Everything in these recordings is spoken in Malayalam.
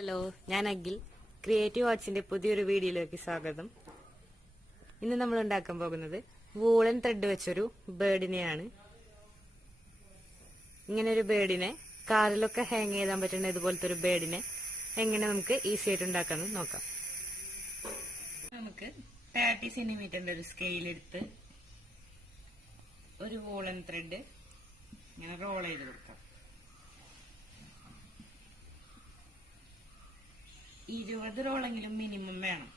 ഹലോ, ഞാൻ അഖിൽ. ക്രിയേറ്റീവ് ആർട്സിന്റെ പുതിയൊരു വീഡിയോയിലേക്ക് സ്വാഗതം. ഇന്ന് നമ്മൾ ഉണ്ടാക്കാൻ പോകുന്നത് വൂളൻ ത്രെഡ് വെച്ചൊരു ബേർഡിനെയാണ്. ഇങ്ങനെ ഒരു ബേർഡിനെ കാറിലൊക്കെ ഹാങ് ചെയ്താൻ പറ്റുന്ന ഇതുപോലത്തെ ഒരു ബേർഡിനെ എങ്ങനെ നമുക്ക് ഈസി ആയിട്ട് ഉണ്ടാക്കാമെന്ന് നോക്കാം. നമുക്ക് 30 സെന്റിമീറ്ററിന്റെ ഒരു സ്കെയിൽ എടുത്ത് ഒരു വൂളൻ ത്രെഡ് ഇങ്ങനെ റോൾ ചെയ്ത് കൊടുക്കാം. 20 റോളെങ്കിലും മിനിമം വേണം.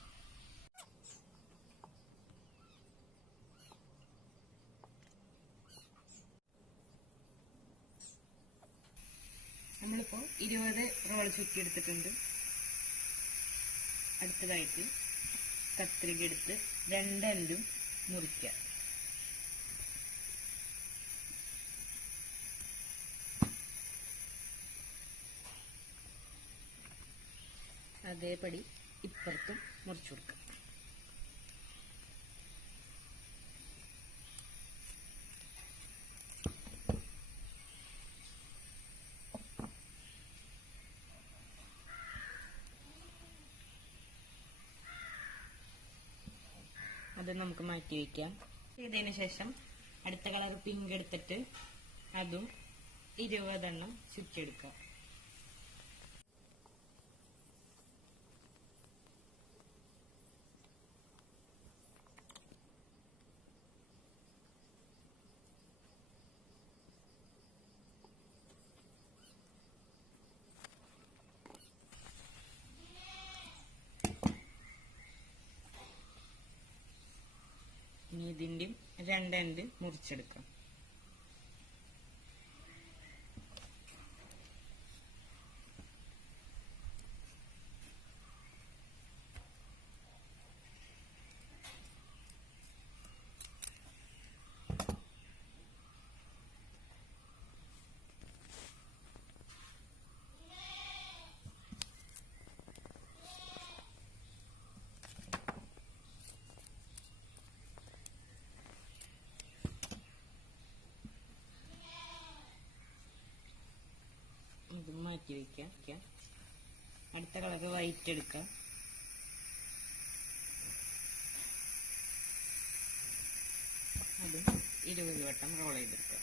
നമ്മളിപ്പോ 20 റോൾ ചുറ്റിയെടുത്തിട്ടുണ്ട്. അടുത്തതായിട്ട് കത്രിക എടുത്ത് 2 എൻഡും മുറിക്കാം. അതേപടി ഇപ്പുറത്തും മുറിച്ചു കൊടുക്കാം. അത് നമുക്ക് മാറ്റി വയ്ക്കാം. ചെയ്തതിന് ശേഷം അടുത്ത കളർ പിങ്ക് എടുത്തിട്ട് അതും 20 എണ്ണം ചുറ്റിയെടുക്കാം. ഇനി ഇതിന്റെയും 2 എൻഡ് മുറിച്ചെടുക്കാം. ഇത് മാറ്റി വയ്ക്കാം. അടുത്ത കളർ വൈറ്റ് എടുക്കാം. അത് 20 വട്ടം റോൾ ചെയ്തെടുക്കാം.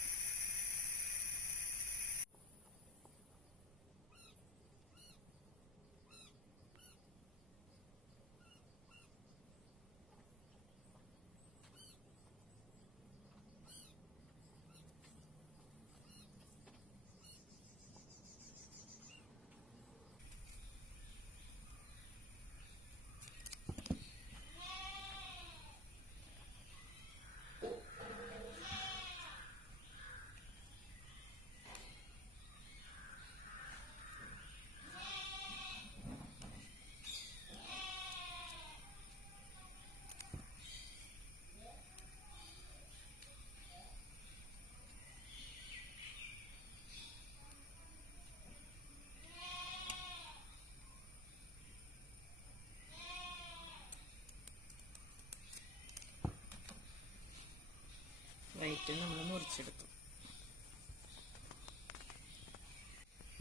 വൈറ്റ് നമ്മൾ മുറിച്ചെടുത്തു.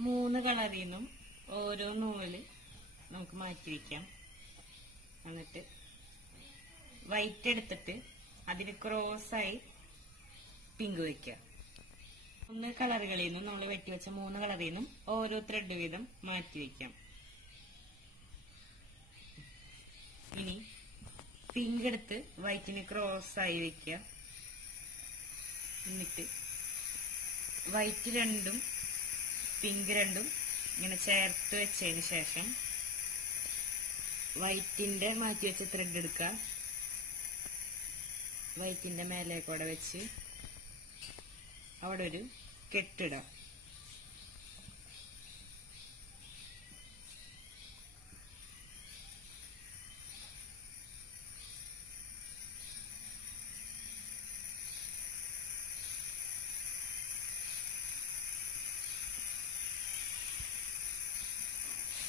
3 കളറിൽ നിന്നും ഓരോ നൂല് നമുക്ക് മാറ്റി വയ്ക്കാം. എന്നിട്ട് വൈറ്റ് എടുത്തിട്ട് അതിന് ക്രോസായി പിങ്ക് വയ്ക്കാം. 1 കളറുകളിൽ നിന്നും നമ്മൾ വെട്ടിവെച്ച 3 കളറിൽ നിന്നും ഓരോ ത്രെഡ് വീതം മാറ്റി വയ്ക്കാം. ഇനി പിങ്ക് എടുത്ത് വൈറ്റിന് ക്രോസായി വയ്ക്കാം. എന്നിട്ട് വൈറ്റ് 2ഉം പിങ്ക് 2ഉം ഇങ്ങനെ ചേർത്ത് വെച്ചതിന് ശേഷം വൈറ്റിന്റെ മാറ്റി വെച്ച ത്രെഡ് എടുക്കുക. വൈറ്റിന്റെ മേലേക്കൂടെ വെച്ച് അവിടെ ഒരു കെട്ടിടാം.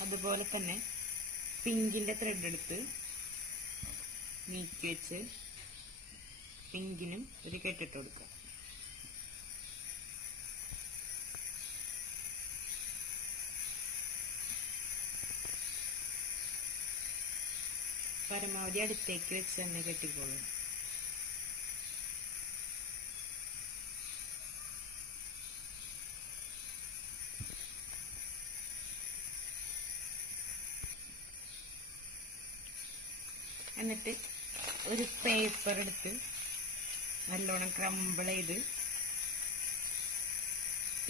അതുപോലെ തന്നെ പിങ്കിന്റെ ത്രെഡ് എടുത്ത് നീക്കി വെച്ച് പിങ്കിനും ഒരു കെട്ടിട്ട് കൊടുക്കുക. പരമാവധി അടുത്തേക്ക് വെച്ച് തന്നെ കെട്ടിക്കോളും. എന്നിട്ട് ഒരു പേപ്പർ എടുത്ത് നല്ലോണം ക്രംബിൾ ചെയ്ത്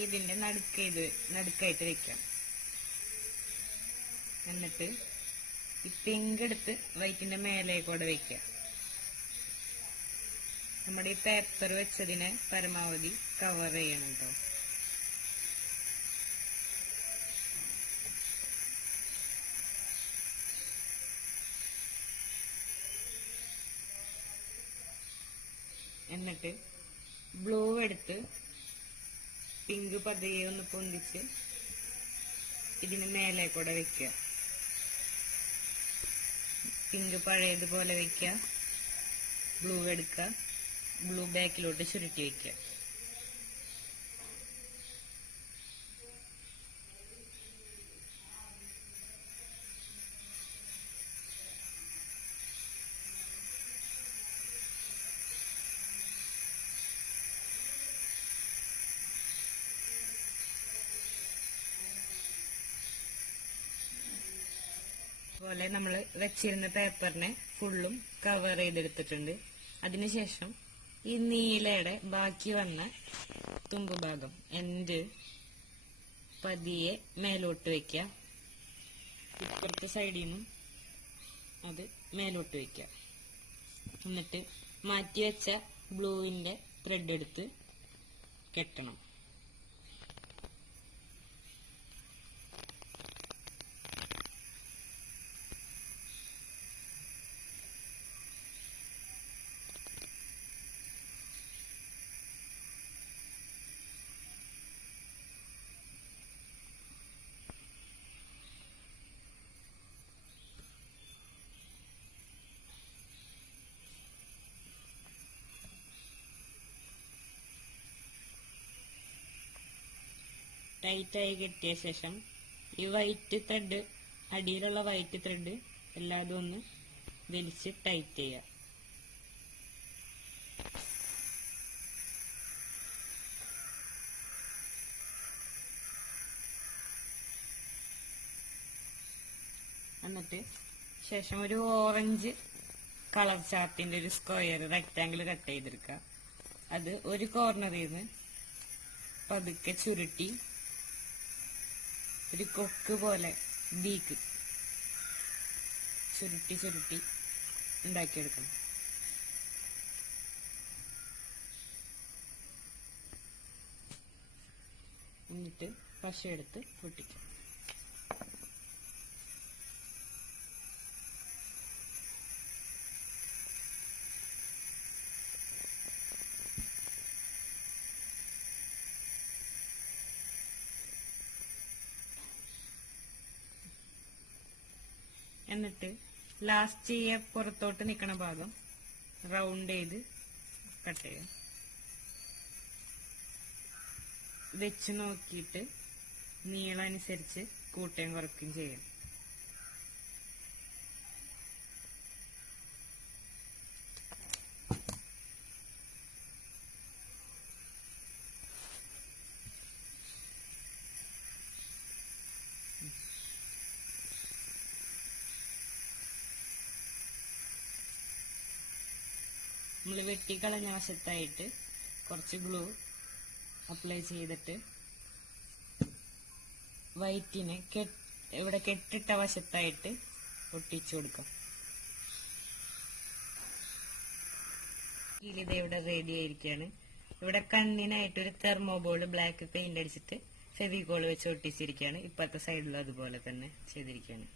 ഇതിന്റെ നടുക്കായിട്ട് വെക്കാം. എന്നിട്ട് ഈ പിങ്ക് എടുത്ത് വൈറ്റിന്റെ മേലെ കൂടെ വെക്കാം. നമ്മുടെ ഈ പേപ്പർ വെച്ചതിനെ പരമാവധി കവർ ചെയ്യണം കേട്ടോ. എന്നിട്ട് ബ്ലൂ എടുത്ത് പിങ്ക് പതിയെ ഒന്ന് പൊന്തിച്ച് ഇതിന് മേലെ കൂടെ വെക്കുക. പിങ്ക് പഴയതുപോലെ വെക്കുക. ബ്ലൂ എടുക്കുക. ബ്ലൂ ബാക്കിലോട്ട് ചുരുട്ടി വെക്കുക. പോലെ നമ്മൾ വെച്ചിരുന്ന പേപ്പറിനെ ഫുള്ളും കവർ ചെയ്തെടുത്തിട്ടുണ്ട്. അതിനുശേഷം ഈ നീലയുടെ ബാക്കി വന്ന തുമ്പുഭാഗം എൻഡ് പതിയെ മേലോട്ട് വെക്കുക. ഇപ്പുറത്തെ സൈഡിൽ നിന്നും അത് മേലോട്ട് വെക്കുക. എന്നിട്ട് മാറ്റിവെച്ച ബ്ലൂവിന്റെ ത്രെഡ് എടുത്ത് കെട്ടണം. ടൈറ്റായി കെട്ടിയ ശേഷം ഈ വൈറ്റ് ത്രെഡ്, അടിയിലുള്ള വൈറ്റ് ത്രെഡ് എല്ലാതും ഒന്ന് വലിച്ച് ടൈറ്റ് ചെയ്യുക. എന്നിട്ട് ശേഷം ഒരു ഓറഞ്ച് കളർ ചാർട്ടിന്റെ ഒരു സ്ക്വയർ റെക്ടാങ്കിൾ കട്ട് ചെയ്തെടുക്കുക. അത് ഒരു കോർണറിൽ നിന്ന് പതുക്കെ ചുരുട്ടി ഒരു കൊക്ക് പോലെ ബീക്ക് ചുരുട്ടി ഉണ്ടാക്കിയെടുക്കണം. എന്നിട്ട് പശയെടുത്ത് പൊട്ടിക്കാം. എന്നിട്ട് ലാസ്റ്റ് ഈ പുറത്തോട്ട് നിൽക്കണ ഭാഗം റൗണ്ട് ചെയ്ത് കട്ട് ചെയ്യാം. വെച്ച് നോക്കിയിട്ട് നീളം അനുസരിച്ച് കൂട്ടുകയും കുറയ്ക്കുകയും ചെയ്യാം. നമ്മൾ വെട്ടിക്കളഞ്ഞ വശത്തായിട്ട് കുറച്ച് ഗ്ലൂ അപ്ലൈ ചെയ്തിട്ട് വൈറ്റിനെ ഇവിടെ കെട്ടിട്ട വശത്തായിട്ട് ഒട്ടിച്ചു കൊടുക്കാം. ഇത് ഇവിടെ റെഡി ആയിരിക്കുകയാണ്. ഇവിടെ കണ്ണിനായിട്ടൊരു തെർമോബോൾ ബ്ലാക്ക് പെയിന്റ് അടിച്ചിട്ട് ഫെവിക്കോൾ വെച്ച് ഒട്ടിച്ചിരിക്കുകയാണ്. ഇപ്പത്തെ സൈഡിലും അതുപോലെ തന്നെ ചെയ്തിരിക്കുകയാണ്.